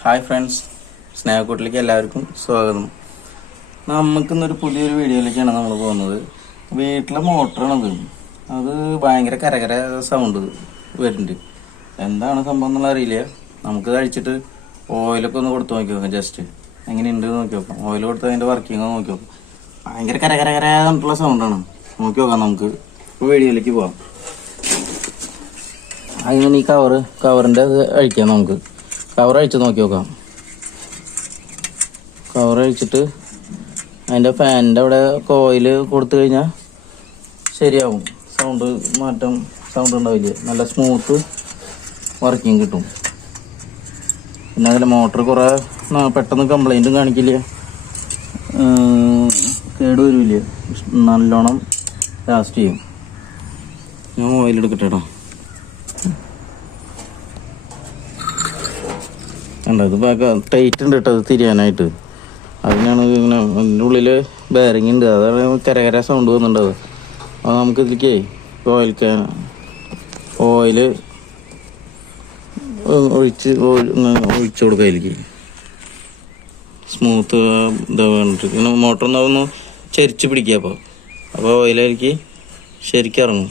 Hi friends സ്നേഹക്കൂട്ടിലേക്ക് എല്ലാവർക്കും സ്വാഗതം. നമുക്കിന്നൊരു പുതിയൊരു വീഡിയോയിലേക്കാണ് നമ്മൾ പോകുന്നത്. വീട്ടിലെ മോട്ടറാണത്. അത് ഭയങ്കര കരകര സൗണ്ട് വരുന്നുണ്ട്. എന്താണ് സംഭവം എന്നുള്ള അറിയില്ല. നമുക്ക് കഴിച്ചിട്ട് ഓയിലൊക്കെ ഒന്ന് കൊടുത്ത് നോക്കി നോക്കാം ജസ്റ്റ് എങ്ങനെയുണ്ട് നോക്കി നോക്കാം. ഓയിൽ കൊടുത്ത് അതിന്റെ വർക്കിംഗ് നോക്കി നോക്കാം. ഭയങ്കര കരകര സൗണ്ടാണ് നോക്കി നോക്കാം നമുക്ക്. വീഡിയോയിലേക്ക് പോകാം അതിന് ഈ കവറ് കവറിന്റെ അഴിക്കാം നമുക്ക്. കവർ അഴിച്ച് നോക്കി നോക്കാം. കവർ അഴിച്ചിട്ട് അതിന്റെ ഫാനിന്റെ അവിടെ കോയിൽ കൊടുത്തു കഴിഞ്ഞാൽ ശരിയാവും. സൗണ്ട് മാറ്റം സൗണ്ട് ഉണ്ടാവില്ല? നല്ല സ്മൂത്ത് വർക്കിംഗ് കിട്ടും. പിന്നെ അതിൽ മോട്ടർ കുറേ പെട്ടെന്ന് കംപ്ലൈന്റും കാണിക്കില്ല? കേട് വരില്ല? നല്ലോണം ലാസ്റ്റ് ചെയ്യും. ഞാൻ ഓയിൽ എടുക്കട്ടെ കണ്ടോ? ഇത് ടൈറ്റ് ഉണ്ട് കേട്ടോ അത് തിരിയാനായിട്ട്. അതിനാണ് ഇങ്ങനെ അതിന്റെ ഉള്ളിൽ ബാരിങ് ഉണ്ട്. അതാണ് കരകര സൗണ്ട് വന്നിട്ടുണ്ടാവുക. അത് നമുക്ക് ഇതിലേക്ക് ഓയിൽ ക്യാൻ ഓയിൽ ഒഴിച്ച് ഒഴിച്ചു കൊടുക്കുക അതിലേക്ക്. സ്മൂത്ത് ഇതാ വേണ്ടിട്ട് ഇങ്ങനെ മോട്ടർ ഒന്ന് ചരിച്ച് പിടിക്കുക അപ്പോൾ അപ്പോൾ ഓയിലേക്ക് ശരിക്കും ഇറങ്ങും.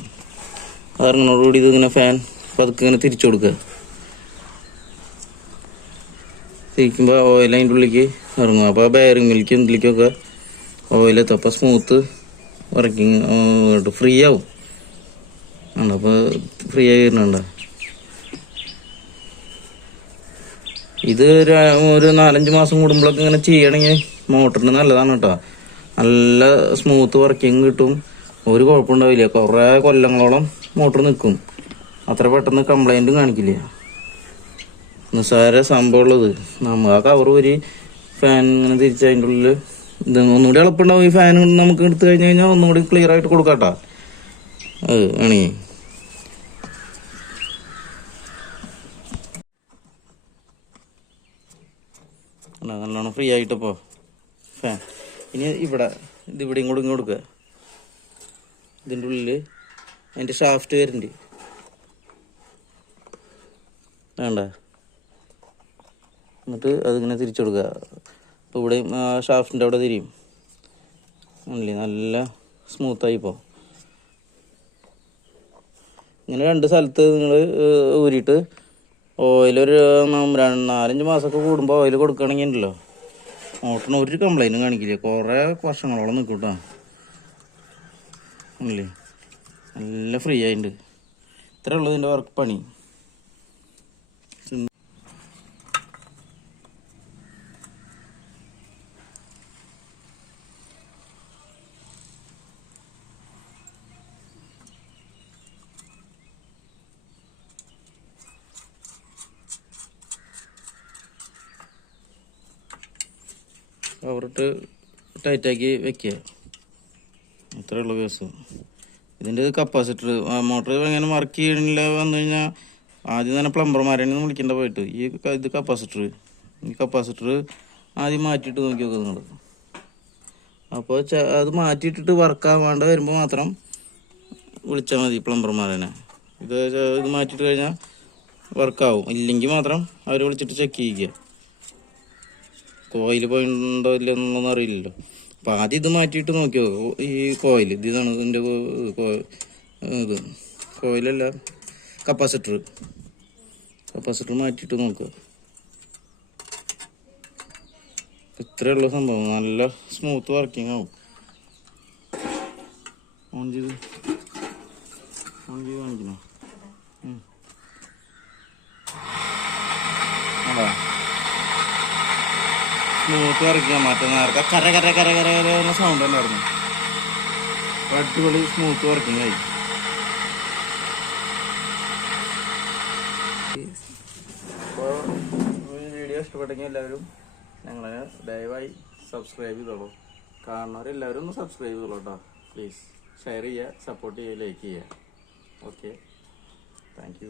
അത് ഇറങ്ങുന്നതോടുകൂടി ഇത് ഇങ്ങനെ ഫാൻ പതുക്കെ ഇങ്ങനെ തിരിച്ചു കൊടുക്കുക. തിരിക്കുമ്പോൾ ഓയിൽ അതിന്റെ ഉള്ളിലേക്ക് ഇറങ്ങും. അപ്പോൾ ആ ബെയറിങ്ങിലേക്ക് ഇതിലേക്കൊക്കെ ഓയിൽ എത്തപ്പോൾ സ്മൂത്ത് വർക്കിംഗ് ഫ്രീ ആവും. ആണ്? അപ്പോൾ ഫ്രീ ആയി വരുന്നുണ്ട്? ഇത് ഒരു- ഒരു നാലഞ്ച് മാസം കൂടുമ്പോഴൊക്കെ ഇങ്ങനെ ചെയ്യണമെങ്കിൽ മോട്ടറിന് നല്ലതാണ് കേട്ടോ. നല്ല സ്മൂത്ത് വർക്കിംഗ് കിട്ടും. ഒരു കുഴപ്പമുണ്ടാവില്ല. കുറേ കൊല്ലങ്ങളോളം മോട്ടർ നിൽക്കും. അത്ര പെട്ടെന്ന് കംപ്ലൈന്റും കാണിക്കില്ല. നിസ്സാര സംഭവമുള്ളത് നമ്മ ആ കവർ ഒരു ഫാൻ ഇങ്ങനെ തിരിച്ച് അതിന്റെ ഉള്ളിൽ ഇത് ഒന്നുകൂടി എളുപ്പമുണ്ടാവും ഈ ഫാൻ കൊണ്ട് നമുക്ക് എടുത്തു കഴിഞ്ഞ് കഴിഞ്ഞാൽ ഒന്നുകൂടി ക്ലിയർ ആയിട്ട് കൊടുക്കാട്ടാ. അത് വേണേ. നല്ലോണം ഫ്രീ ആയിട്ടപ്പോ ഫാൻ ഇനി ഇവിടെ ഇത് ഇവിടെയും കൂടെ ഇങ്ങോട്ട് കൊടുക്കുക ഇതിന്റെ ഉള്ളിൽ അതിന്റെ ഷാഫ്റ്റ് വരുന്നുണ്ട്. വേണ്ട. എന്നിട്ട് അതിങ്ങനെ തിരിച്ചു കൊടുക്കുക. അപ്പോൾ ഇവിടെയും ഷാഫ്റ്റിന്റെ അവിടെ തിരിയും. ആണല്ലേ നല്ല സ്മൂത്തായി ഇപ്പോൾ. ഇങ്ങനെ രണ്ട് സ്ഥലത്ത് നിങ്ങൾ ഊരിയിട്ട് ഓയിലൊരു നാലഞ്ച് മാസമൊക്കെ കൂടുമ്പോൾ ഓയിൽ കൊടുക്കുകയാണെങ്കിൽ ഉണ്ടല്ലോ മോട്ടറിന് ഒരു കംപ്ലൈന്റും കാണിക്കില്ല. കുറേ വർഷങ്ങളോളം നിൽക്കും കേട്ടോ. ആണല്ലേ നല്ല ഫ്രീ ആയിട്ടുണ്ട്. ഇത്രേ ഉള്ളൂ ഇതിന്റെ വർക്ക് പണി. കവറിട്ട് ടൈറ്റാക്കി വെക്കുക. അത്രേ ഉള്ളൂ കേസ്. ഇതിന്റെ കപ്പാസിറ്റർ മോട്ടർ എങ്ങനെ വർക്ക് ചെയ്യണില്ല വന്നു കഴിഞ്ഞാൽ ആദ്യം തന്നെ പ്ലംബർമാരെയാണ് വിളിക്കേണ്ട പോയിട്ട്. ഈ ഇത് കപ്പാസിറ്റർ. ഈ കപ്പാസിറ്റർ ആദ്യം മാറ്റിയിട്ട് നോക്കി നോക്കുക നിങ്ങൾ അപ്പോൾ അത് മാറ്റിയിട്ടിട്ട് വർക്ക് ആവാണ്ട് വരുമ്പോൾ മാത്രം വിളിച്ചാൽ മതി പ്ലംബർമാരനെ ഇത് ഇത് മാറ്റിയിട്ട് കഴിഞ്ഞാൽ വർക്കാവും ഇല്ലെങ്കിൽ മാത്രം അവർ വിളിച്ചിട്ട് ചെക്ക് ചെയ്യിക്കുക. കോയിൽ പോയിണ്ടോ ഇല്ലെന്നൊന്നും അറിയില്ലല്ലോ. അപ്പം ആദ്യം ഇത് മാറ്റിയിട്ട് നോക്കിയോ? ഈ കോയിൽ ഇത് ഇതാണ് ഇതിന്റെ ഇത്. കോയിലല്ല കപ്പാസിറ്റർ. കപ്പാസിറ്റർ മാറ്റിയിട്ട് നോക്കുക. ഇത്രേ ഉള്ളൂ സംഭവം. നല്ല സ്മൂത്ത് വർക്കിംഗ് ആവും. ഓൺ ചെയ്ത് ഓൺ ചെയ്ത് കാണിക്കണോ ഉം. അതാ സ്മൂത്ത് വരയ്ക്കാൻ മറ്റേ നേരത്തെ കര കര കര കര കര സൗണ്ട് ഉണ്ടായിരുന്നു അടിപൊളി സ്മൂത്ത് വർക്കിംഗ് ആയി. വീഡിയോ ഇഷ്ടപ്പെട്ടെങ്കിൽ എല്ലാവരും ഞങ്ങളെ ദയവായി സബ്സ്ക്രൈബ് ചെയ്തോളൂ. കാണുന്നവരെല്ലാവരും ഒന്ന് സബ്സ്ക്രൈബ് ചെയ്തോളൂ കേട്ടോ പ്ലീസ് ഷെയർ ചെയ്യുക സപ്പോർട്ട് ചെയ്യുക ലൈക്ക് ചെയ്യുക. Okay thank